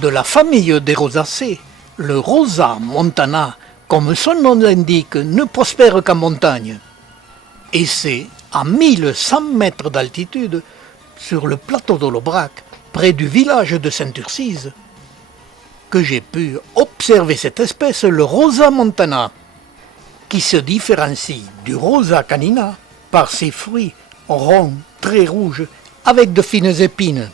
de la famille des rosacées, le Rosa montana, comme son nom l'indique, ne prospère qu'en montagne. Et c'est à 1100 mètres d'altitude, sur le plateau d'Olobrac, près du village de Saint-Urcise, que j'ai pu observer cette espèce, le Rosa montana, qui se différencie du Rosa canina par ses fruits ronds, très rouges, avec de fines épines.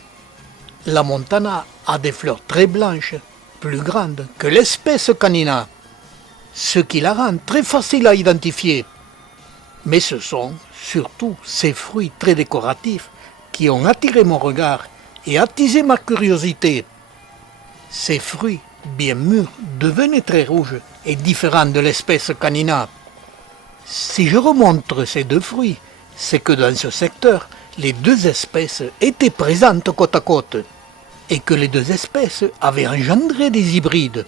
La montana a des fleurs très blanches, plus grandes que l'espèce canina, ce qui la rend très facile à identifier. Mais ce sont surtout ces fruits très décoratifs qui ont attiré mon regard et attisé ma curiosité. Ces fruits, bien mûrs, devenaient très rouges et différents de l'espèce canina. Si je remontre ces deux fruits, c'est que dans ce secteur, les deux espèces étaient présentes côte à côte et que les deux espèces avaient engendré des hybrides.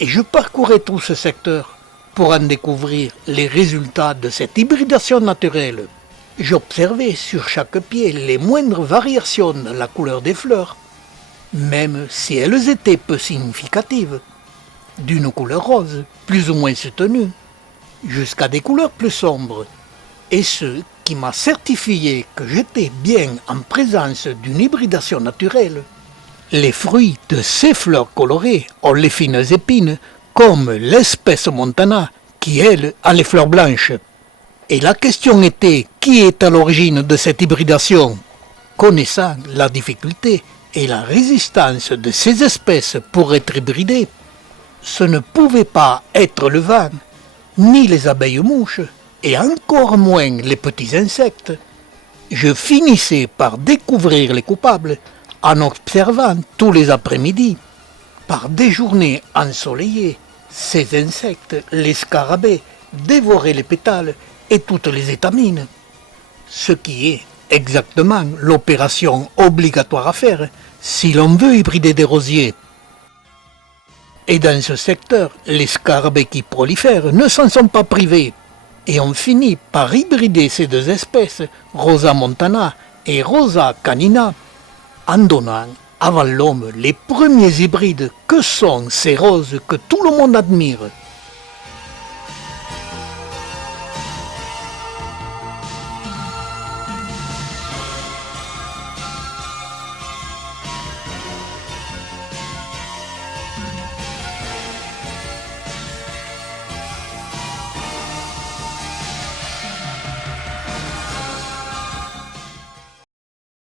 Et je parcourais tout ce secteur pour en découvrir les résultats de cette hybridation naturelle. J'observais sur chaque pied les moindres variations dans la couleur des fleurs, même si elles étaient peu significatives, d'une couleur rose, plus ou moins soutenue, jusqu'à des couleurs plus sombres, et ce qui m'a certifié que j'étais bien en présence d'une hybridation naturelle. Les fruits de ces fleurs colorées ont les fines épines, comme l'espèce montana, qui elle a les fleurs blanches. Et la question était, qui est à l'origine de cette hybridation? Connaissant la difficulté et la résistance de ces espèces pour être hybridées, ce ne pouvait pas être le vent, ni les abeilles-mouches, et encore moins les petits insectes. Je finissais par découvrir les coupables en observant tous les après-midi, par des journées ensoleillées, ces insectes, les scarabées, dévoraient les pétales et toutes les étamines. Ce qui est exactement l'opération obligatoire à faire si l'on veut hybrider des rosiers. Et dans ce secteur, les scarabées qui prolifèrent ne s'en sont pas privés. Et on finit par hybrider ces deux espèces, Rosa montana et Rosa canina, en donnant avant l'homme les premiers hybrides que sont ces roses que tout le monde admire.